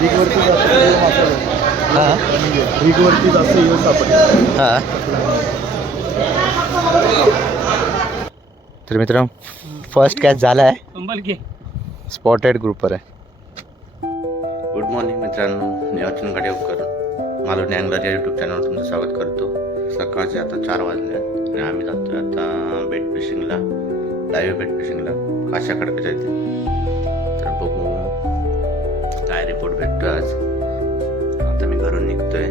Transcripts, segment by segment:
रिगवरती जास्त हां रिगवरती जास्त येऊ सापडले. हां. तर मित्रांनो फर्स्ट कॅच झाला आहे, स्पॉटेड ग्रुपवर आहे. गुड मॉर्निंग मित्रांनो, मी अर्जुन गाडेवकर मालवणी अँगलर या यूट्यूब चॅनलवर तुमचं स्वागत करतो. सकाळचे आता 4 वाजले आणि आम्ही जातोय आता बेट फिशिंगला, लाईव्ह बेट फिशिंगला काशा खडकाच्या इथे. तर बघू काय रिपोर्ट भेटतो आज. आता मी घरून निघतोय,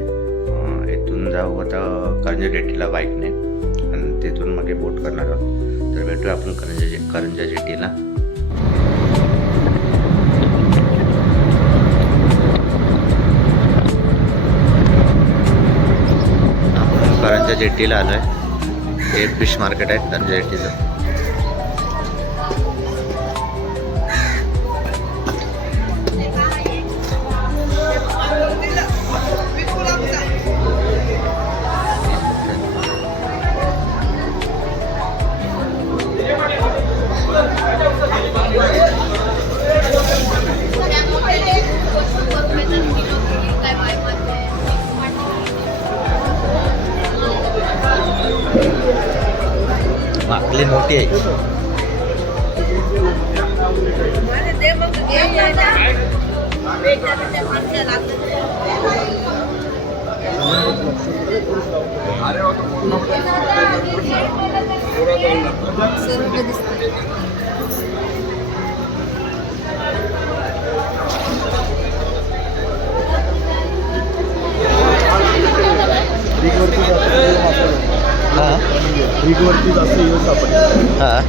इथून जाऊ आता करंजा जेटीला बाईकने आणि तिथून मग बोट करणार आहोत. तर भेटूया आपण करंजा जेटीला. आपण करंजा जेटीला आलोय. हे फिश मार्केट आहे करंजा जेटीचं. माकली मोठी आहे. हां रिगवरती जास्त येऊ सापडले. हां.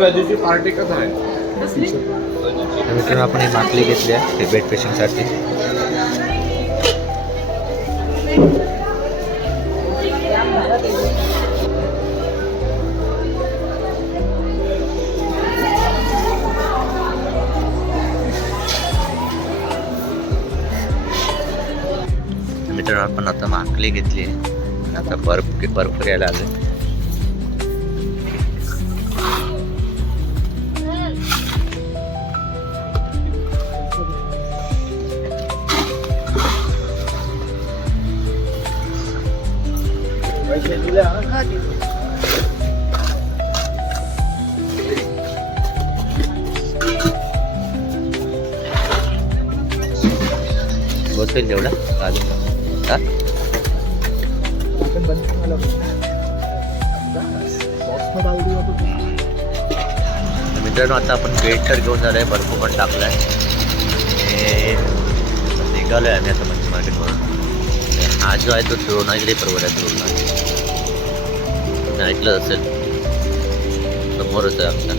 रजेची पार्टी कसं आहे. मित्रांनो आपण ही माकली घेतली आहे बेट फिशिंगसाठी. मित्रांनो आपण आता माकली घेतली आहे, आता बर्फ घ्यायला आलो. बसेल तेवढा अजून. हां मित्रांनो आता आपण बेट तर घेऊन झालं आहे, बर्फ पण टाकला आहे. निघालो आहे आम्ही आता मंची मार्केटवरून. हा जो आहे तो द्रोणागिरी पर्वत आहे. द्रोणा ऐकलं असेल, समोरच आहे आमचा.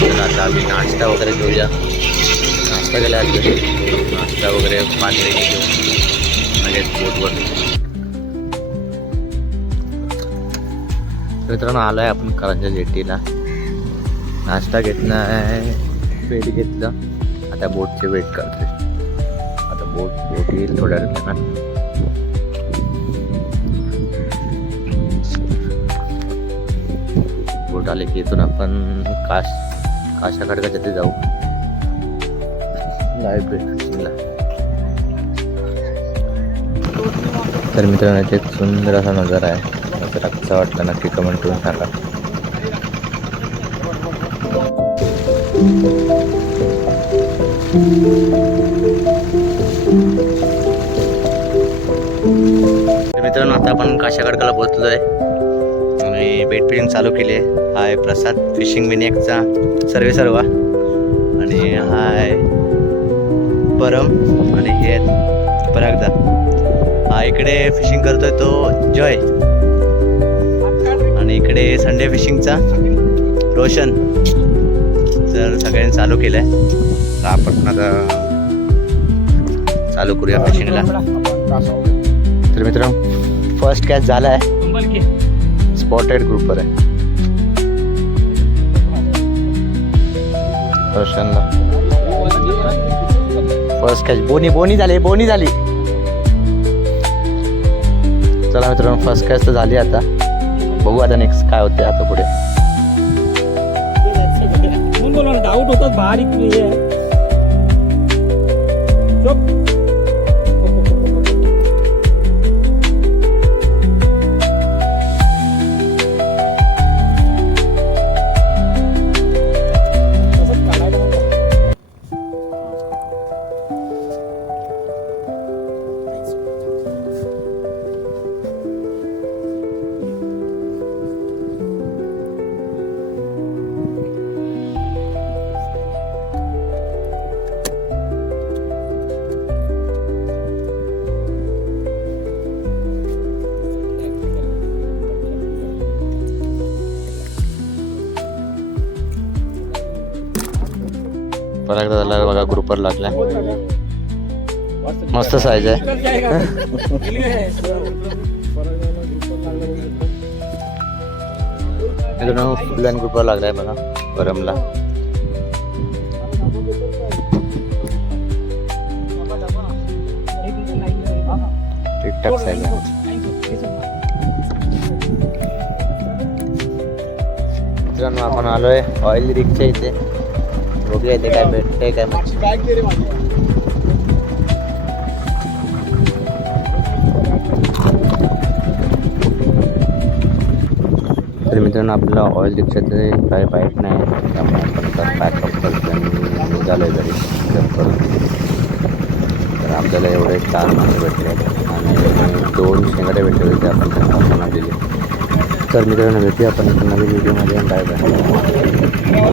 तर आता आम्ही नाश्ता वगैरे घेऊया. नाश्ता केला नाश्ता वगैरे पाणी रेडी घेऊन म्हणजे बोटवर. मित्रांनो आलो आहे आपण करंजा जेटीला. नाश्ता घेतला आहे, वेट घेतलं, आता बोटचे वेट करते. आता बोट येईल थोड्या वेळानं. बोट आले की इथून आपण काशा खडकाच्या ते जाऊ लाईव्ह बेट फिशिंगला. तर मित्रांनो इथे एक सुंदर असा नजारा आहे. नजारा कसा वाटतं नक्की कमेंट करून सांगा. मित्रांनो आता आपण काशा खडकाला पोहोचलोय आणि बेट फिशिंग चालू केली आहे. हा आहे प्रसाद फिशिंग विनियकचा सर्वा आणि हा आहे परम आणि हे परागदा. हा इकडे फिशिंग करतोय तो जॉय आणि इकडे संडे फिशिंगचा रोशन. तर सगळ्यांनी चालू केलं आहे, तर आपण आता चालू करूया फिशिंगला. तर मित्रांनो फर्स्ट कॅच झाला आहे, स्पॉटेड ग्रुपवर आहे. रोशनला फर्स्ट कॅच. बोनी झाली. चला मित्रांनो, फर्स्ट कॅच तर झाली आता. बघू आता नेक्स्ट काय होते आता पुढे. डाऊट होतात बारीक परत एकदा झाला बघा, ग्रुपवर लागला. मस्त साईज आहे. मित्रांनो फुल अँड ग्रुपवर लागलाय बघा परमला. ठीकठाक साईज आहे. मित्रांनो आपण आलोय ऑइल रिगच्या इथे. बघूया इथे काय भेटतंय काय मच्छी. तर मित्रांनो आपल्याला ऑइल रिक्षाचे काय बाईट नाही, त्यामुळे आपण तर पॅकअप करतो आणि निघालो आहे घरी करून. तर आपल्याला एवढे 4 मासे भेटले आणि 2 शेंगाडे भेटले होते, आपण त्यांना दिले. तर मित्रांनो भेटूया आपण नवीन व्हिडिओमध्ये. Bye bye.